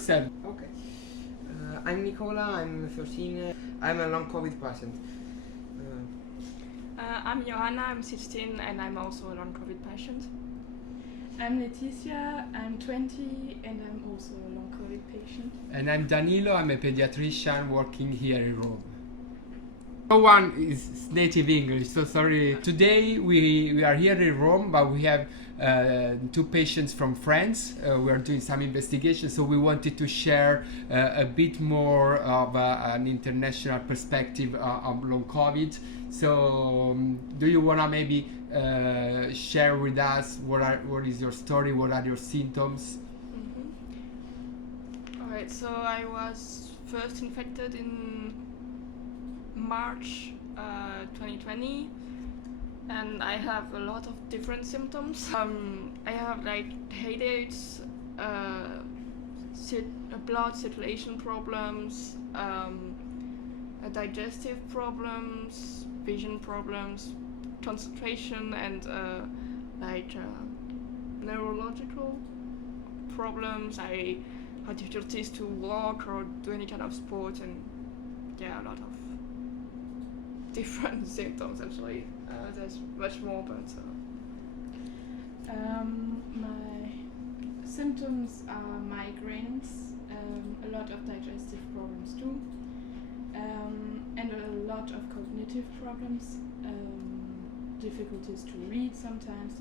yourself. Okay. I'm Nicola, I'm 13. I'm a long COVID patient. I'm Johanna, I'm 16 and I'm also a long COVID patient. I'm Leticia, I'm 20 and I'm also a long COVID patient. And I'm Danilo, I'm a pediatrician working here in Rome. No one is native English, so sorry. Today we are here in Rome, but we have two patients from France. We are doing some investigation, so we wanted to share a bit more of an international perspective of long COVID. So do you want to maybe share with us what is your story, what are your symptoms? Alright, so I was first infected in March 2020 and I have a lot of different symptoms. I have like headaches, blood circulation problems, digestive problems, vision problems, concentration and neurological problems. I had difficulties to walk or do any kind of sport, and yeah, a lot of different symptoms actually. There's much more, but my symptoms are migraines, a lot of digestive problems too, and a lot of cognitive problems, difficulties to read sometimes,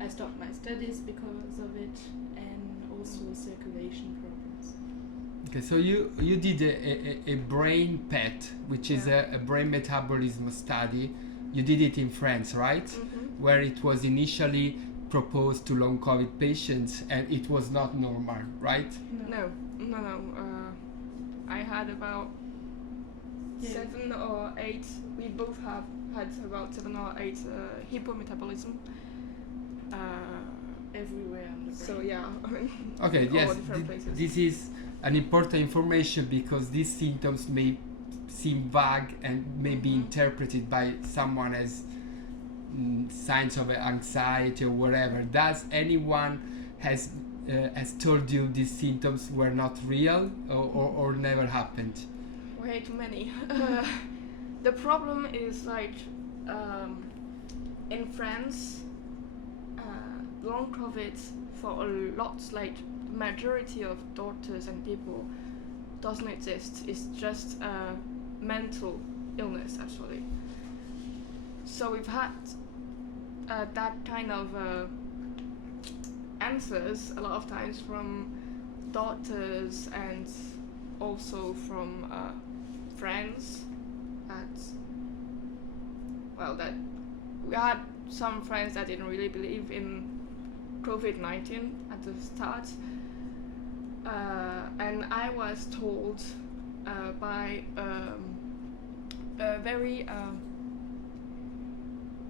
I stopped my studies because of it, and also circulation problems. Okay, so you did a brain PET, which is a brain metabolism study. You did it in France, right? Mm-hmm. Where it was initially proposed to long COVID patients, and it was not normal, right? No. I had about 7 or 8. We both have had about 7 or 8 hypometabolism. Everywhere on the brain. So yeah, I mean, Okay, all yes, different places. this is an important information because these symptoms may seem vague and may be interpreted by someone as signs of anxiety or whatever. Does anyone has told you these symptoms were not real or never happened? Way too many. The problem is like in France, long COVID for a lot, like majority of doctors and people doesn't exist. It's just a mental illness actually. So we've had that kind of answers a lot of times from doctors and also from friends that we had some friends that didn't really believe in COVID-19 at the start, and I was told by a very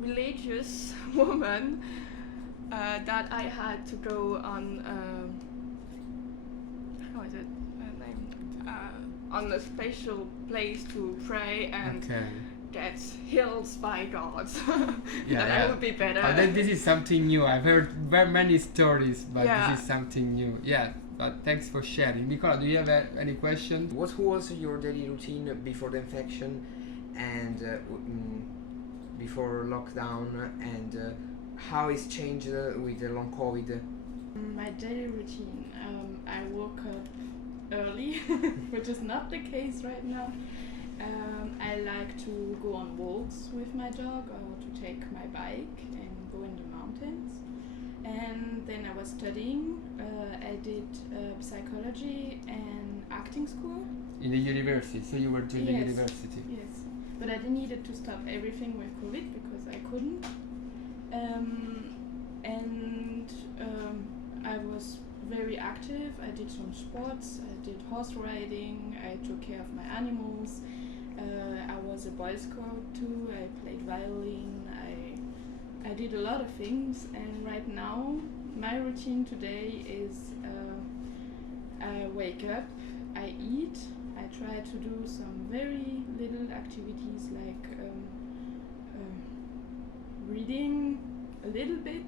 religious woman that I had to go on how is it named on a special place to pray and get healed by God. That I would be better. This is something new. I've heard very many stories, but this is something new. Yeah, but thanks for sharing. Nicola, do you have any question? What was your daily routine before the infection and before lockdown, and how it's changed with the long COVID? My daily routine, I woke up early, which is not the case right now. I like to go on walks with my dog or to take my bike and go in the mountains. And then I was studying. I did psychology and acting school. In the university, so you were doing the university? Yes, but I needed to stop everything with COVID because I couldn't. I was very active. I did some sports. I did horse riding. I took care of my animals. I was a Boy Scout too. I played violin. I did a lot of things, and right now my routine today is I wake up, I eat, I try to do some very little activities like reading a little bit,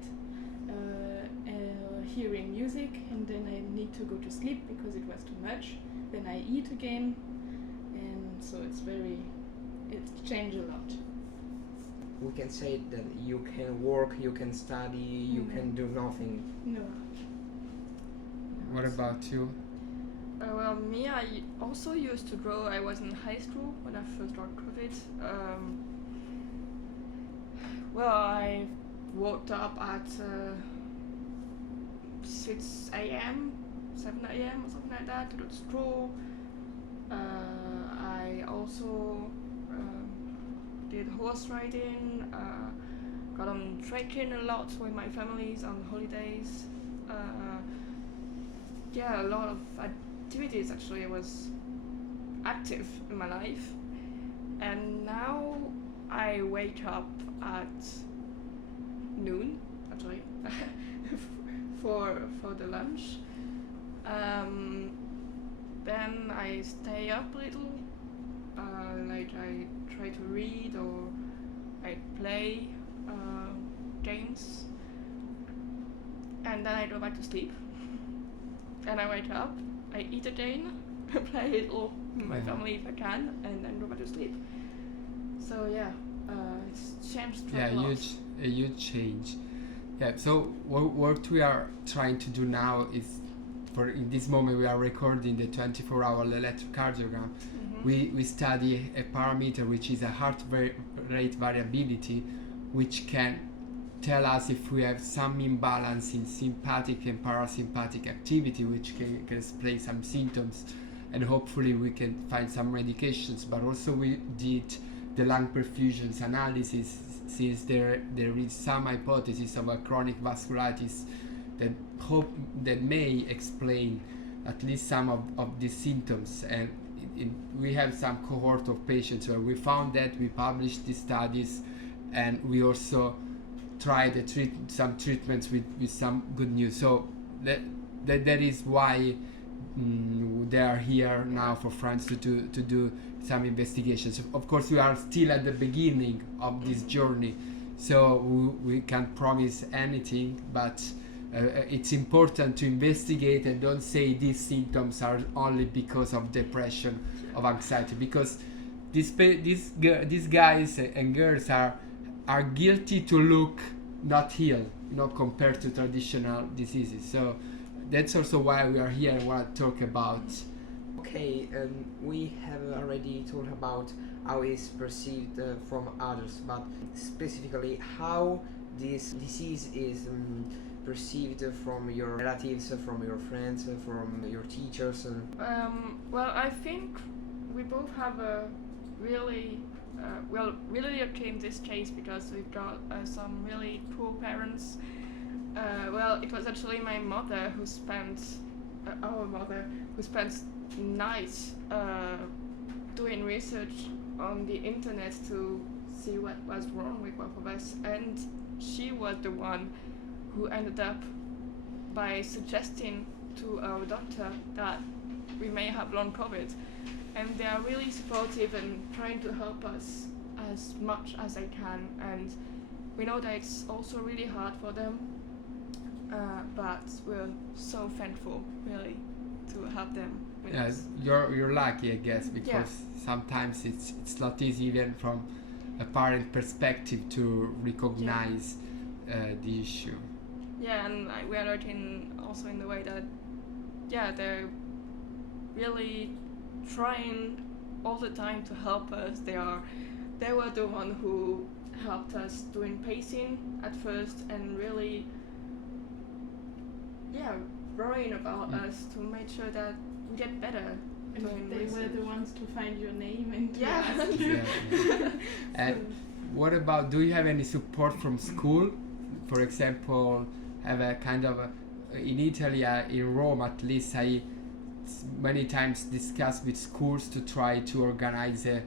hearing music, and then I need to go to sleep because it was too much. Then I eat again, and so it's changed a lot. We can say that you can work, you can study, you can do nothing. No. What about you? Well, me, I also used to grow. I was in high school when I first got COVID. Well, I woke up at 6 a.m., 7 a.m. or something like that to go to school. I also did horse riding, got on trekking a lot with my families on holidays. Yeah, a lot of activities actually. I was active in my life, and now I wake up at noon actually for the lunch. Then I stay up a little, like I try to read or I play games, and then I go back to sleep. And I wake up, I eat again, play a little with my family if I can, and then go back to sleep. So yeah, it's changed quite a lot. A huge change. Yeah. So what we are trying to do now is, in this moment we are recording the 24-hour electrocardiogram. Mm-hmm. We study a parameter which is a heart rate variability, which can tell us if we have some imbalance in sympathetic and parasympathetic activity, which can explain some symptoms, and hopefully we can find some medications. But also we did the lung perfusions analysis, since there is some hypothesis of a chronic vasculitis that may explain at least some of these symptoms. And we have some cohort of patients where we found that, we published these studies, and we also tried some treatments with some good news. So that is why they are here now for France to do some investigations. Of course, we are still at the beginning of this journey, so we can't promise anything, but it's important to investigate and don't say these symptoms are only because of depression, of anxiety, because these guys and girls are guilty to look not healed, compared to traditional diseases. So that's also why we are here and want to talk about. Okay, we have already talked about how it's perceived from others, but specifically how this disease is perceived from your relatives, from your friends, from your teachers. Well, I think we both have a really okay in this case, because we've got some really poor parents. Well, it was actually my mother who spent our mother who spent nights doing research on the internet to see what was wrong with both of us, and she was the one who ended up by suggesting to our doctor that we may have long COVID. And they are really supportive and trying to help us as much as they can. And we know that it's also really hard for them, but we're so thankful, really, to help them. Yes, you're lucky, I guess, because sometimes it's not easy even from a parent perspective to recognize the issue. Yeah, and we are working also in the way that, they're really trying all the time to help us. They were the one who helped us doing pacing at first, and really worrying about us to make sure that we get better. And they were the ones to find your name and to Yeah. ask you. And what about, do you have any support from school? For example, have a kind of in Italy, in Rome at least, I many times discussed with schools to try to organize a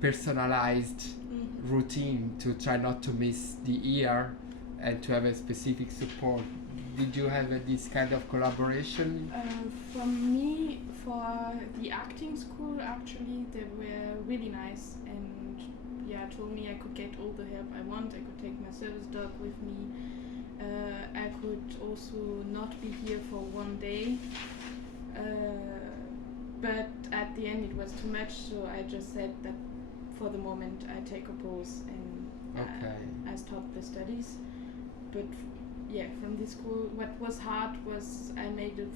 personalized routine to try not to miss the year and to have a specific support. Did you have this kind of collaboration? From me, for the acting school, actually, they were really nice and told me I could get all the help I want. I could take my service dog with me. I could also not be here for one day, but at the end it was too much, so I just said that for the moment I take a pause and I stopped the studies. But yeah, from this school, what was hard was I made a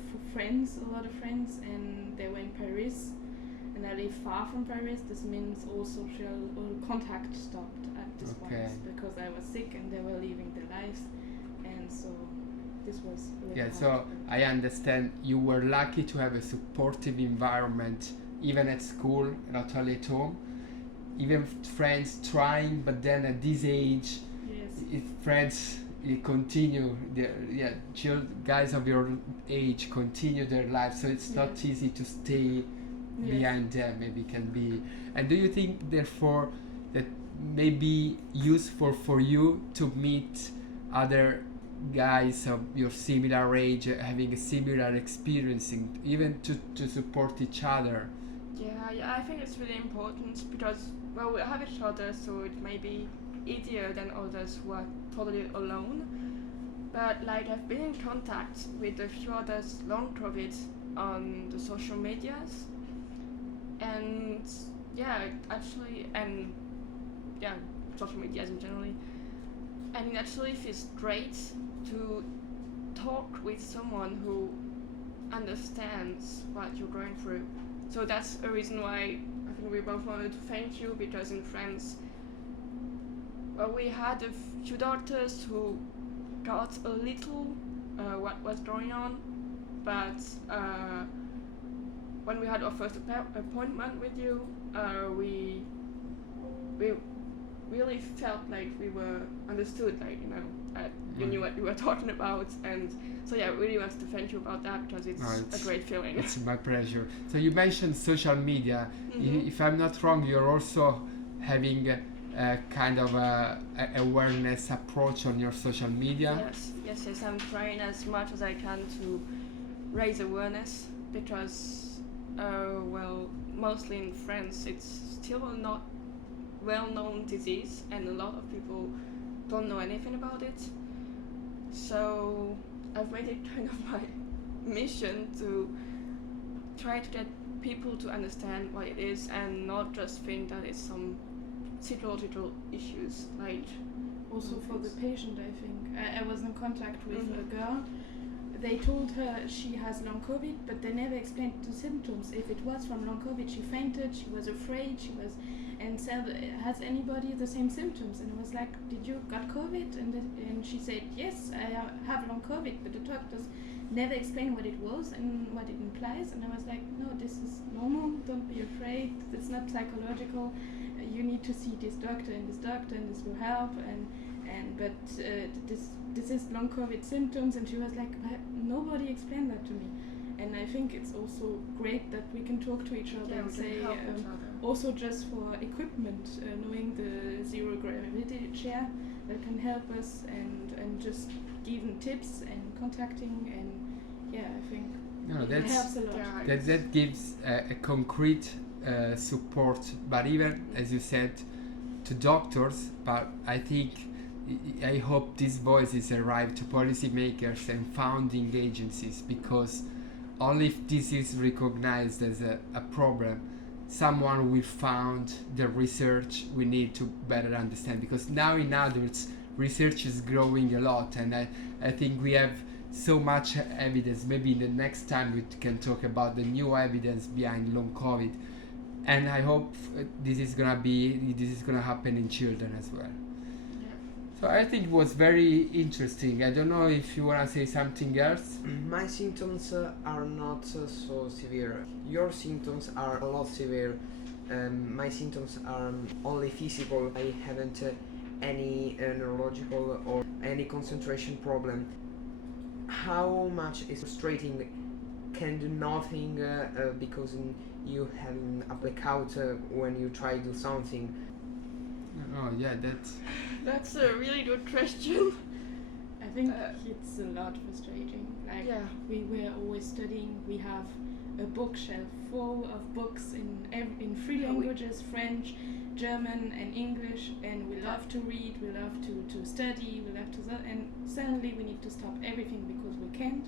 lot of friends, and they were in Paris, and I live far from Paris. This means all contact stopped at this point because I was sick and they were living their lives, and so this was really hard. So I understand you were lucky to have a supportive environment, even at school, not only at home. Even friends trying, but then at this age, if friends continue, guys of your age continue their life, so it's not easy to stay behind them. Maybe it can be. And do you think, therefore, that may be useful for you to meet other guys of your similar age, having a similar experiencing, even to support each other? Yeah, I think it's really important because, well, we have each other, so it may be easier than others who are totally alone. But like, I've been in contact with a few others long COVID on the social medias, and social medias in general. And it actually feels great to talk with someone who understands what you're going through. So that's a reason why I think we both wanted to thank you, because in France, well, we had a few doctors who got a little what was going on, but when we had our first appointment with you, we really felt like we were understood, like, you knew what you were talking about, and so I really want to thank you about that, because it's a great feeling. It's my pleasure. So you mentioned social media. If I'm not wrong, you're also having a kind of a awareness approach on your social media. Yes, I'm trying as much as I can to raise awareness, because mostly in France it's still not well-known disease, and a lot of people don't know anything about it. So I've made it kind of my mission to try to get people to understand what it is, and not just think that it's some psychological issues. Like, also for the patient, I think. I was in contact with a girl. They told her she has long COVID, but they never explained the symptoms. If it was from long COVID, she fainted, she was afraid, and said, has anybody the same symptoms? And I was like, did you got COVID? And she said, yes, I have long COVID, but the doctors never explained what it was and what it implies. And I was like, no, this is normal, don't be afraid, it's not psychological. You need to see this doctor, and this will help. But this is long COVID symptoms. And she was like, nobody explained that to me. And I think it's also great that we can talk to each other and say, also just for equipment, knowing the zero gravity chair that can help us, and just giving tips and contacting, and I think it helps a lot. That gives a concrete support, but even, as you said, to doctors. But I hope these voices arrive to policymakers and founding agencies, because only if this is recognized as a problem, someone will found the research we need to better understand. Because now in adults, research is growing a lot, and I think we have so much evidence. Maybe in the next time we can talk about the new evidence behind long COVID, and I hope this is gonna happen in children as well. So I think it was very interesting. I don't know if you want to say something else. My symptoms are not so severe. Your symptoms are a lot severe. My symptoms are only physical. I haven't any neurological or any concentration problem. How much is frustrating? Can do nothing because you have a blackout when you try to do something. Oh yeah, that's a really good question. I think it's a lot frustrating. Like, we were always studying. We have a bookshelf full of books in three languages, French, German and English, and we love to read, we love to study, we love to and suddenly we need to stop everything because we can't.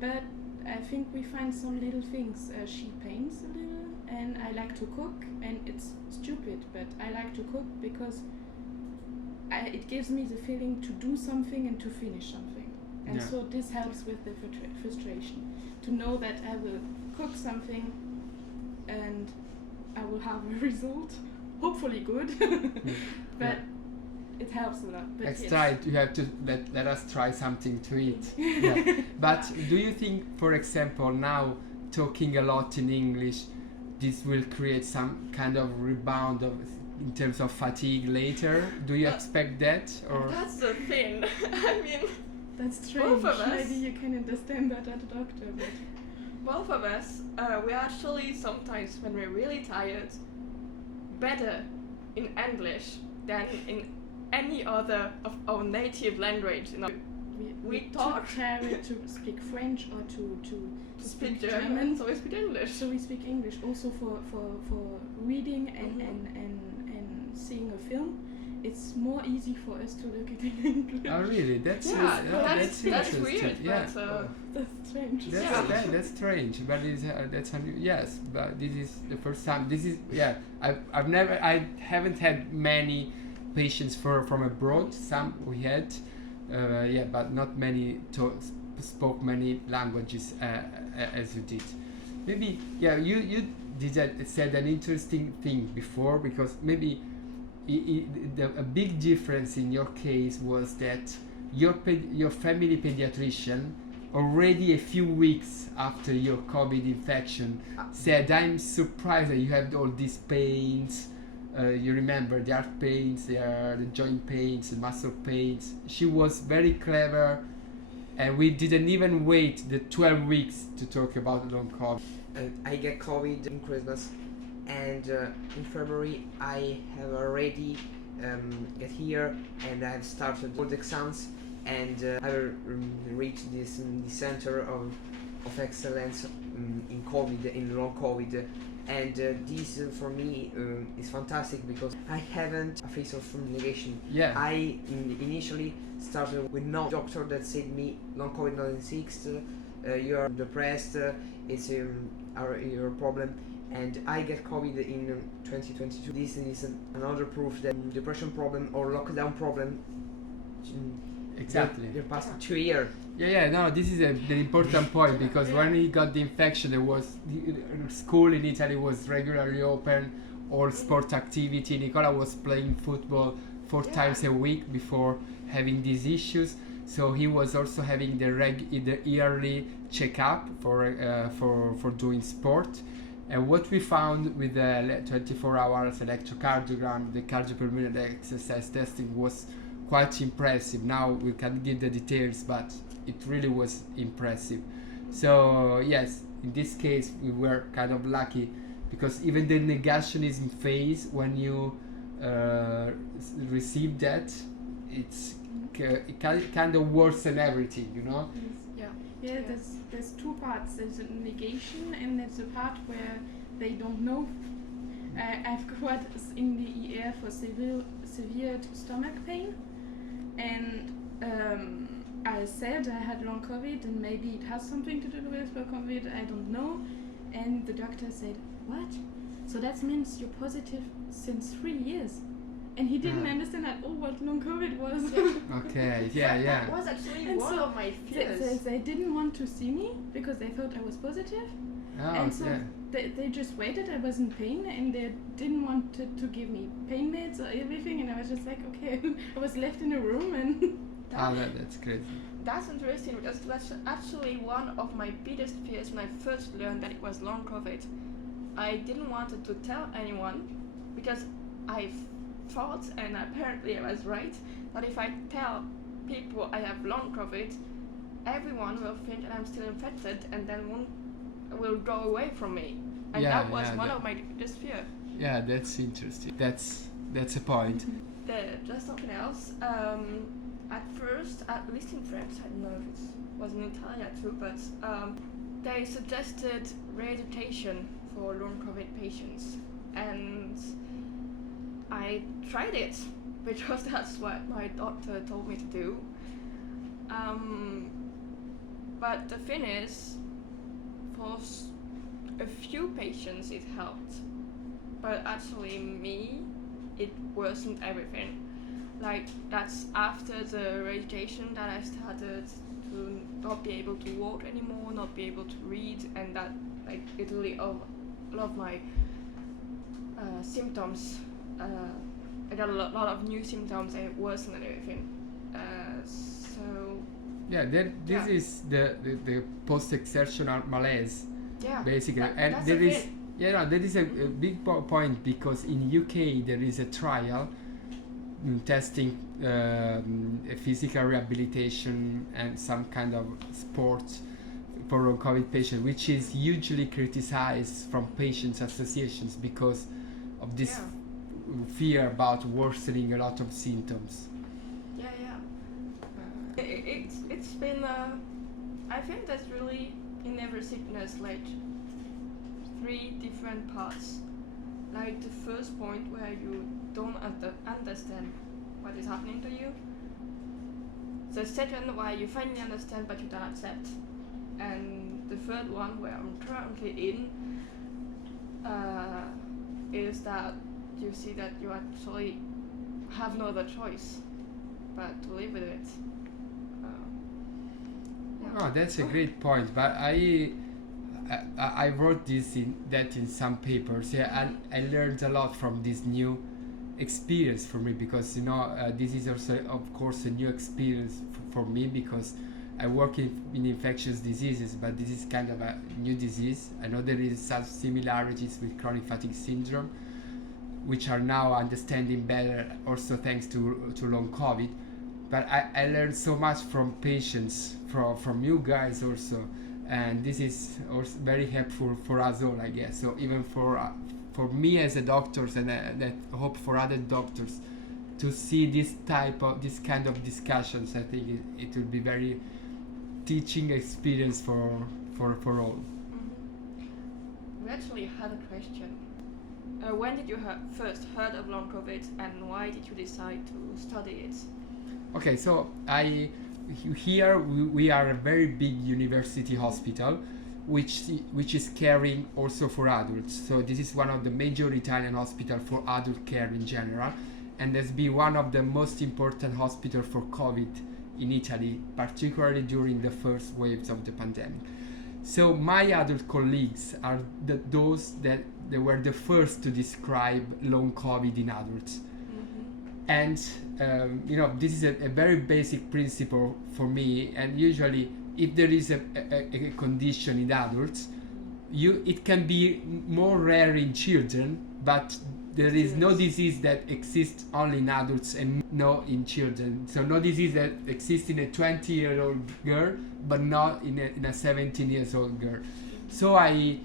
But I think we find some little things. She paints a little, and I like to cook, and it's stupid, but I like to cook because it gives me the feeling to do something and to finish something. And so this helps with the frustration, to know that I will cook something and I will have a result, hopefully good, but it helps a lot. But let's try it. You have to let us try something to eat. Yeah. But do you think, for example, now talking a lot in English, this will create some kind of rebound in terms of fatigue later? Do you expect that? Or That's the thing. I mean, that's strange. both of us. Maybe you can understand that as a doctor. But both of us, we actually sometimes, when we're really tired, better in English than in any other of our native language. You know, we talk. to speak French or to speak German, so we speak English. So we speak English also for reading and seeing a film. It's more easy for us to look at it in English. oh, really? That's that's interesting. weird. Yeah. But, That's strange. That's strange, but yes. But this is the first time. This is I haven't had many patients from abroad. Some we had, but not many spoke many languages as you did. Maybe you said an interesting thing before, because maybe a big difference in your case was that your family pediatrician already a few weeks after your COVID infection said, "I'm surprised that you have all these pains." You remember the arc pains, the joint pains, the muscle pains. She was very clever, and we didn't even wait the 12 weeks to talk about long COVID. I get COVID in Christmas, and in February I have already get here, and I've started all the exams, and I will reach this center of excellence in COVID, in long COVID. And this for me is fantastic, because I haven't a face of negation. Yeah. I initially started with no doctor that said me long COVID-19, you are depressed, it's your problem, and I get COVID in 2022. This is another proof that depression problem or lockdown problem. Exactly. The past 2 years. No, this is the important point, because when he got the infection, school in Italy was regularly open, all sport activity. Nicola was playing football 4 times a week before having these issues, so he was also having the yearly checkup for doing sport. And what we found with the 24 hours electrocardiogram, the cardiopulmonary exercise testing, was quite impressive. Now we can give the details, but it really was impressive. So yes, in this case we were kind of lucky, because even the negationism phase, when you receive that, it kind of worsen everything, you know. Yeah, there's 2 parts. There's a negation, and there's a part where they don't know. I've got in the ER for severe stomach pain, and I said I had long COVID, and maybe it has something to do with COVID, I don't know. And the doctor said, "What? So that means you're positive since 3 years?" And he didn't understand at all what long COVID was. Okay, That was actually And one so of my fears. They didn't want to see me because they thought I was positive. And so they just waited. I was in pain, and they didn't want to give me pain meds or everything. And I was just like, okay. I was left in a room, and that's crazy. That's interesting, because that's actually one of my biggest fears when I first learned that it was long COVID. I didn't want to tell anyone, because I thought, and apparently I was right, that if I tell people I have long COVID, everyone will think that I'm still infected, and then will go away from me. And that was one of my biggest fears. Yeah, that's interesting. That's a point. Just something else. At first, at least in France, I don't know if it was in Italia too, but they suggested reeducation for long COVID patients, and I tried it because that's what my doctor told me to do. But the thing is, for a few patients it helped, but actually me, it worsened everything. Like, that's after the radiation that I started to not be able to walk anymore, not be able to read, and that, like, literally a lot of my symptoms, I got a lot of new symptoms and it worsened and everything. So Yeah, this is the post-exertional malaise, yeah, basically. And that's there the is, thing. yeah, no, there is a big point, because in UK there is a trial testing physical rehabilitation and some kind of sport for long COVID patients, which is hugely criticized from patients associations because of this fear about worsening a lot of symptoms. Yeah. It's been I think there's really in every sickness like 3 different parts. Like the first point where you don't understand what is happening to you. The second where you finally understand but you don't accept. And the third one where I'm currently in is that you see that you actually have no other choice but to live with it. Oh, that's a great point. But I wrote in some papers. Yeah, and I learned a lot from this new experience for me, because this is also, of course, a new experience for me, because I work in infectious diseases, but this is kind of a new disease. I know there is some similarities with chronic fatigue syndrome, which are now understanding better, also thanks to long COVID. But I learned so much from patients, from you guys also, and this is also very helpful for us all, I guess. So even for me as a doctor, and that hope for other doctors to see this kind of discussions, I think it will be very teaching experience for all. We actually had a question. When did you first heard of long COVID, and why did you decide to study it? Okay, so here we are a very big university hospital, which is caring also for adults. So this is one of the major Italian hospitals for adult care in general, and has been one of the most important hospitals for COVID in Italy, particularly during the first waves of the pandemic. So my adult colleagues are those that they were the first to describe long COVID in adults. And this is a very basic principle for me. And usually, if there is a condition in adults, it can be more rare in children, but there is no disease that exists only in adults and no in children. So no disease that exists in a 20-year-old girl, but not in a 17-year-old girl. So I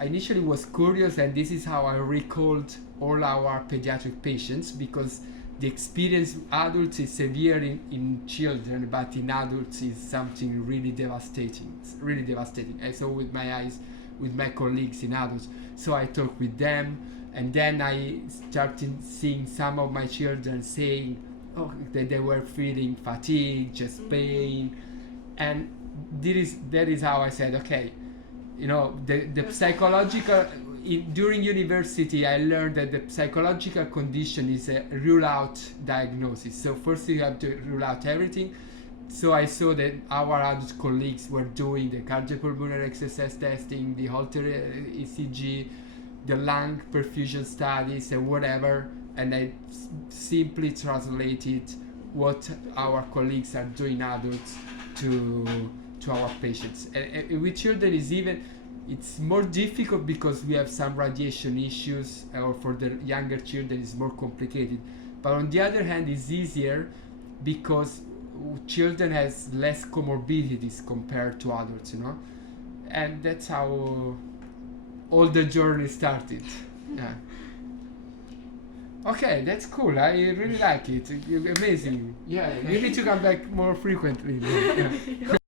initially was curious, and this is how I recalled all our pediatric patients, because the experience adults is severe in children, but in adults is something really devastating. It's really devastating. I saw with my eyes, with my colleagues in adults. So I talked with them, and then I started seeing some of my children saying that they were feeling fatigue, just pain, and that is how I said, okay, the psychological. During university, I learned that the psychological condition is a rule-out diagnosis. So first you have to rule out everything. So I saw that our adult colleagues were doing the cardiopulmonary exercise testing, the Holter ECG, the lung perfusion studies, and whatever, and I simply translated what our colleagues are doing adults to our patients. And with children it's more difficult because we have some radiation issues, or for the younger children it's more complicated. But on the other hand, it's easier because children has less comorbidities compared to adults, and that's how all the journey started. Yeah. Okay, that's cool. I really like it. Amazing. Yeah, you need to come back more frequently. Yeah.